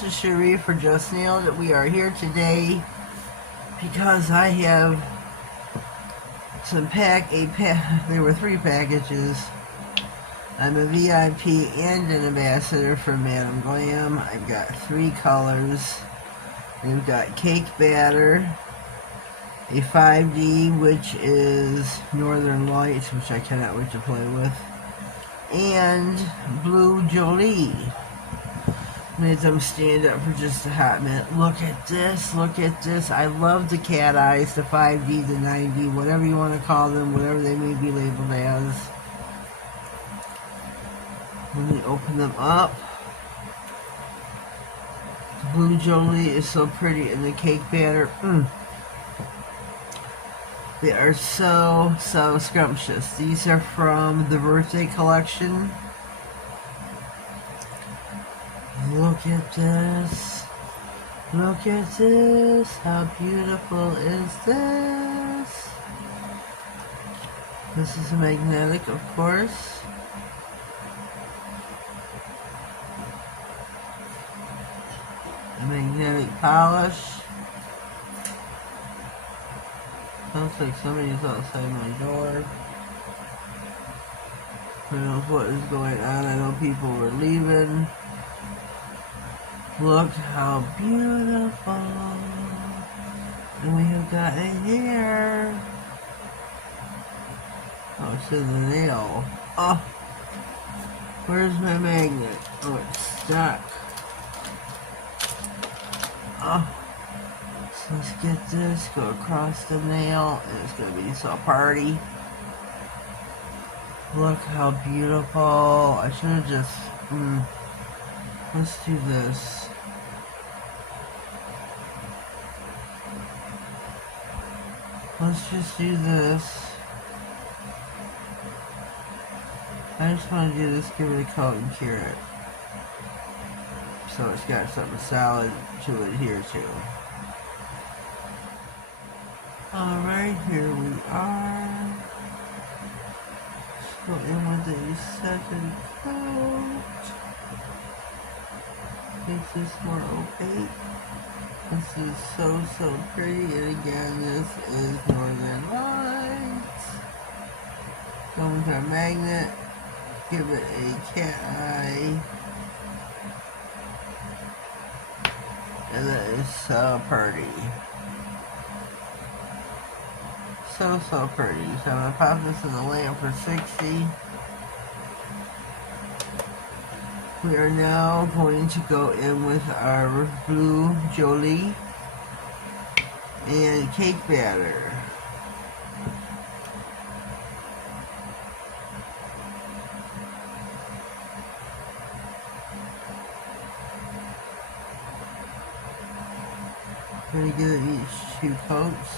this is Cherie for Justnailedit. We are here today because I have there were 3 packages. I'm a VIP and an ambassador for Madam Glam. I've got 3 colors. We've got cake batter, a 5D, which is Northern Lights, which I cannot wait to play with, and Blue Jolie. Made them stand up for just a hot minute. Look at this, look at this. I love the cat eyes, the 5D, the 9D, whatever you want to call them, whatever they may be labeled as. Let me open them up. The Blue Jolie is so pretty, and the cake batter, they are so scrumptious. These are from the birthday collection. Look at this. Look at this. How beautiful is this? This is a magnetic, of course. A magnetic polish. Sounds like somebody's outside my door. Who knows what is going on? I know people were leaving. Look how beautiful. And we have got a hair. Oh, it's in the nail. Oh, where's my magnet? Oh, it's stuck. Oh, so let's get this, go across the nail, and it's going to be so party. Look how beautiful. I should have just, let's do this. Let's just do this. I just want to do this, give it a coat and cure it. So it's got something solid to adhere to. Alright, here we are. Let's go in with a second coat. Makes this more opaque. This is so pretty, and again, this is Northern Lights. Go with our magnet, give it a cat eye, and that is so pretty. So pretty. So I'm going to pop this in the lamp for 60. We are now going to go in with our Blue Jolie and cake batter. I'm going to give it each 2 coats.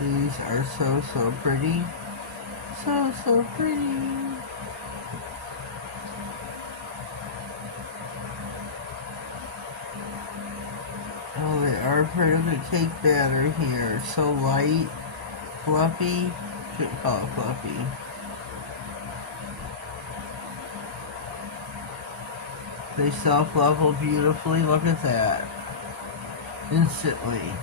These are so pretty. So pretty. Oh, they are pretty. The cake batter here. So light, fluffy. Shouldn't call it fluffy. They self-level beautifully. Look at that. Instantly.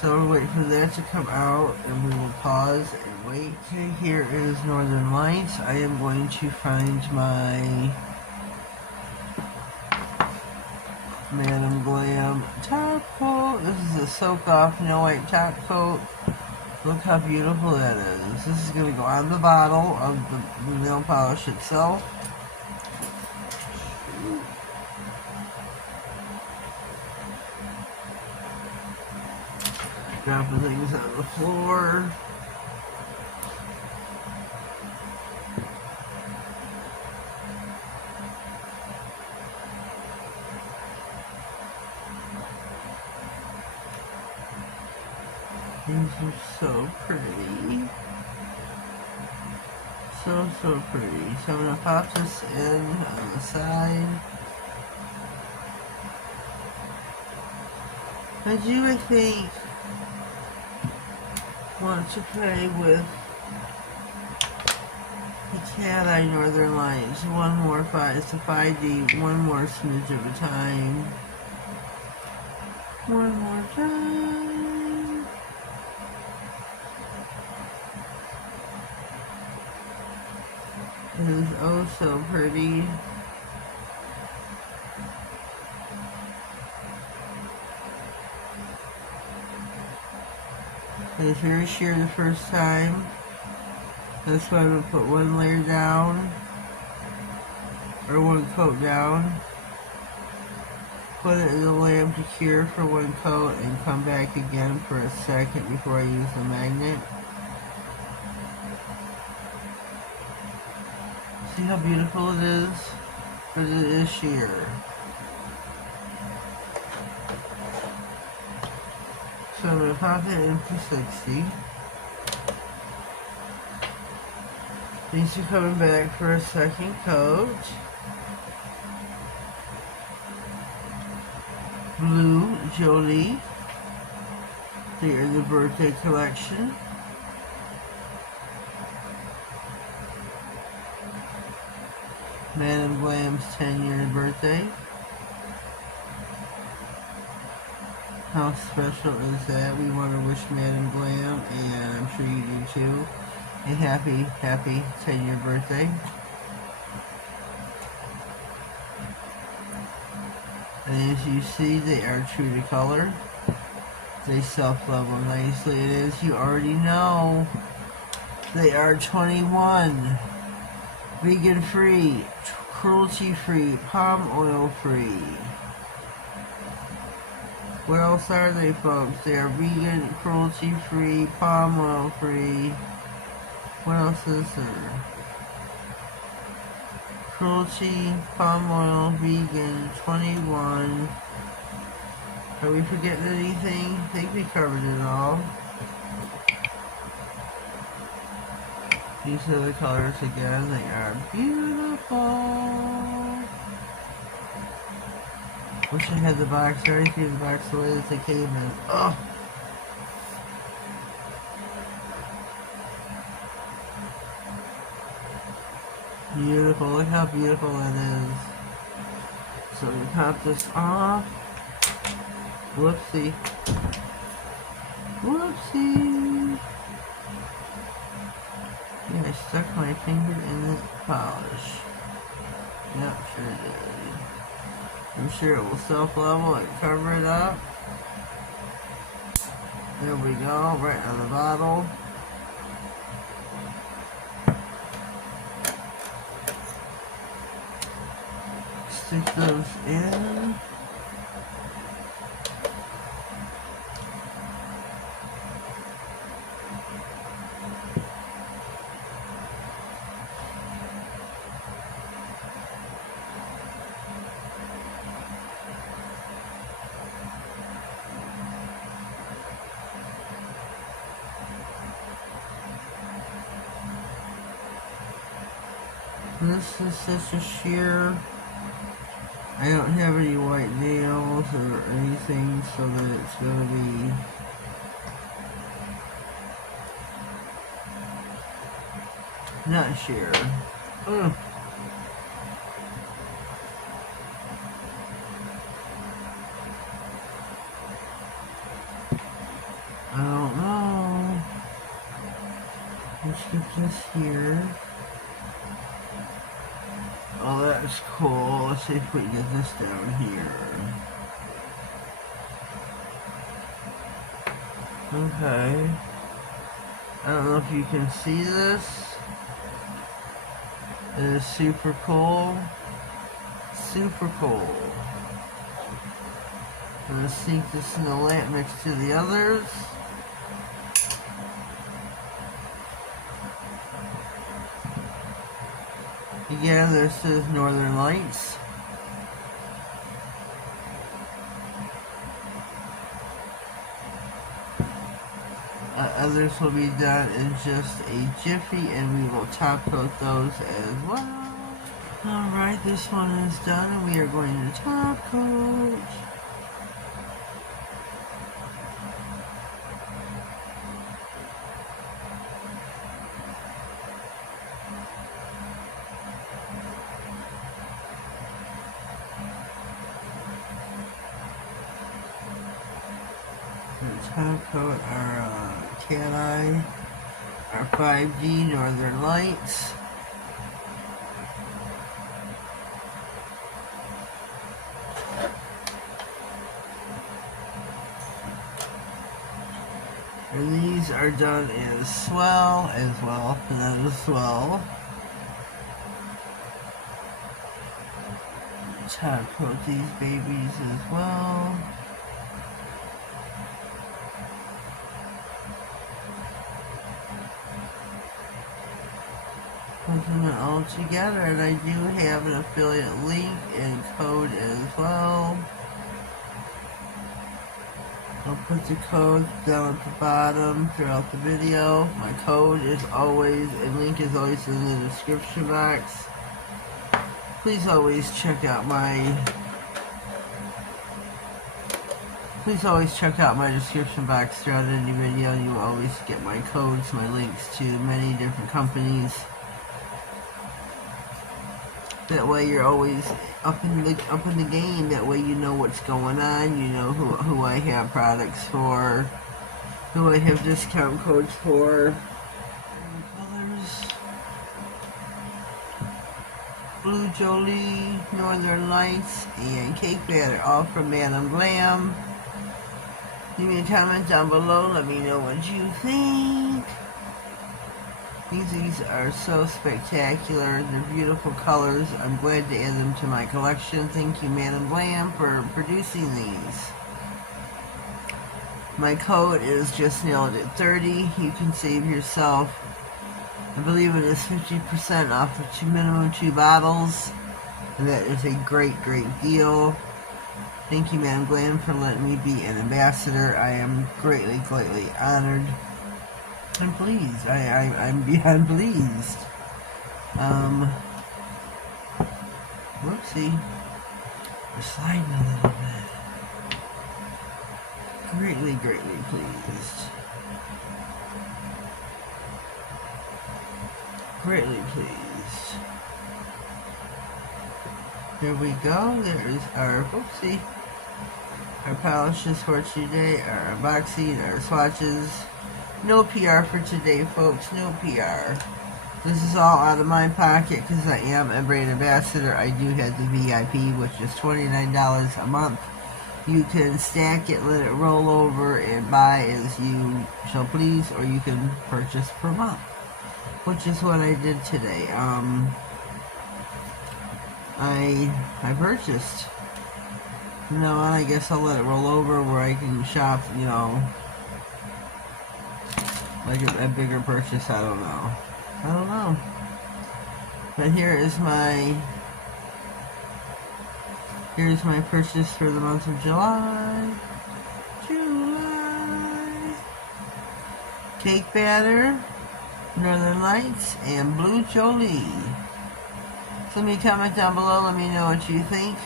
So we'll wait for that to come out, and we will pause and wait. Okay, here is Northern Lights. I am going to find my Madam Glam top coat. This is a soak off no white top coat. Look how beautiful that is. This is going to go on the bottle of the nail polish itself. Dropping things on the floor. These are so pretty. So pretty. So I'm going to pop this in on the side. I think, want to play with Cat Eye Northern Lights. One more it's a 5D. One more smidge of a time. One more time. It is oh so pretty. It is very sheer the first time. That's why I'm going to put one layer down, or one coat down. Put it in the lamp to cure for one coat and come back again for a second before I use the magnet. See how beautiful it is? But it is sheer. So I'm going to pop it into 60. These are coming back for a second coat. Blue Jolie. They are the birthday collection. Madam Glam's 10-year birthday. How special is that? We want to wish Madam Glam, and I'm sure you do too, a happy 10-year birthday. And as you see, they are true to color. They self-level nicely. And as you already know, they are 21. Vegan free, cruelty free, palm oil free. What else are they, folks? They are vegan, cruelty free, palm oil free. What else is there? Cruelty, palm oil, vegan, 21. Are we forgetting anything? I think we covered it all. These are the colors again. They are beautiful. Wish I had the box. I already threw the box away that they came in. Oh! Beautiful. Look how beautiful that is. So we pop this off. Whoopsie. Whoopsie. Yeah, I stuck my finger in the polish. Yep, sure did. I'm sure it will self-level and cover it up. There we go, right on the bottle. Stick those in. This is such a sheer. I don't have any white nails or anything, so that it's going to be not sheer. I don't know. Let's get this here. Oh, that's cool. Let's see if we can get this down here. Okay. I don't know if you can see this. It is super cool. Super cool. I'm going to sink this in the lamp next to the others. Again, this is Northern Lights. Others will be done in just a jiffy, and we will top coat those as well. Alright, this one is done, and we are going to top coat. The top coat our Cat Eye, our 5D Northern Lights. And these are done as swell as well, another swell. Top coat these babies as well. Putting it all together, and I do have an affiliate link and code as well. I'll put the code down at the bottom throughout the video. My code is always, and link is always in the description box. Please always check out my description box throughout any video. You will always get my codes, my links to many different companies. That way you're always up in the game. That way you know what's going on. You know who I have products for, who I have discount codes for. Colors. Blue Jolie, Northern Lights, and Cake Batter, all from Madam Glam. Leave me a comment down below. Let me know what you think. These are so spectacular. They're beautiful colors. I'm glad to add them to my collection. Thank you, Madam Glam, for producing these. My code is Justnailedit 30. You can save yourself, I believe it is 50% off of minimum 2 bottles. And that is a great deal. Thank you, Madam Glam, for letting me be an ambassador. I am greatly honored. I'm pleased. I'm beyond pleased. Whoopsie. We're sliding a little bit. Greatly pleased. Greatly pleased. Here we go. There's our, whoopsie. Our polishes for today, our unboxing, our swatches. No PR for today, folks. No PR. This is all out of my pocket because I am a brand ambassador. I do have the VIP, which is $29 a month. You can stack it, let it roll over, and buy as you shall please, or you can purchase per month, which is what I did today. I purchased. You know what? I guess I'll let it roll over where I can shop. You know. Like a bigger purchase, I don't know. But here's my purchase for the month of July. Cake Batter, Northern Lights, and Blue Jolie. So leave me a comment down below, let me know what you think.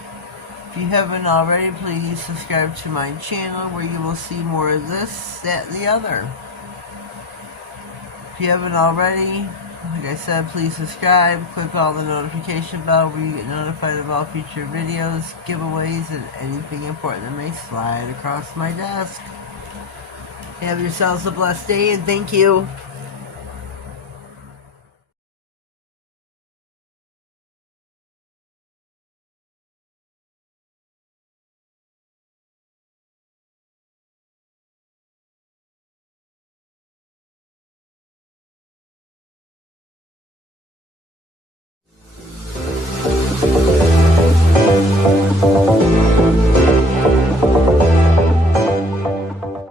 If you haven't already, please subscribe to my channel where you will see more of this, that, and the other. If you haven't already, like I said, please subscribe, click all the notification bell where you get notified of all future videos, giveaways, and anything important that may slide across my desk. Have yourselves a blessed day, and thank you.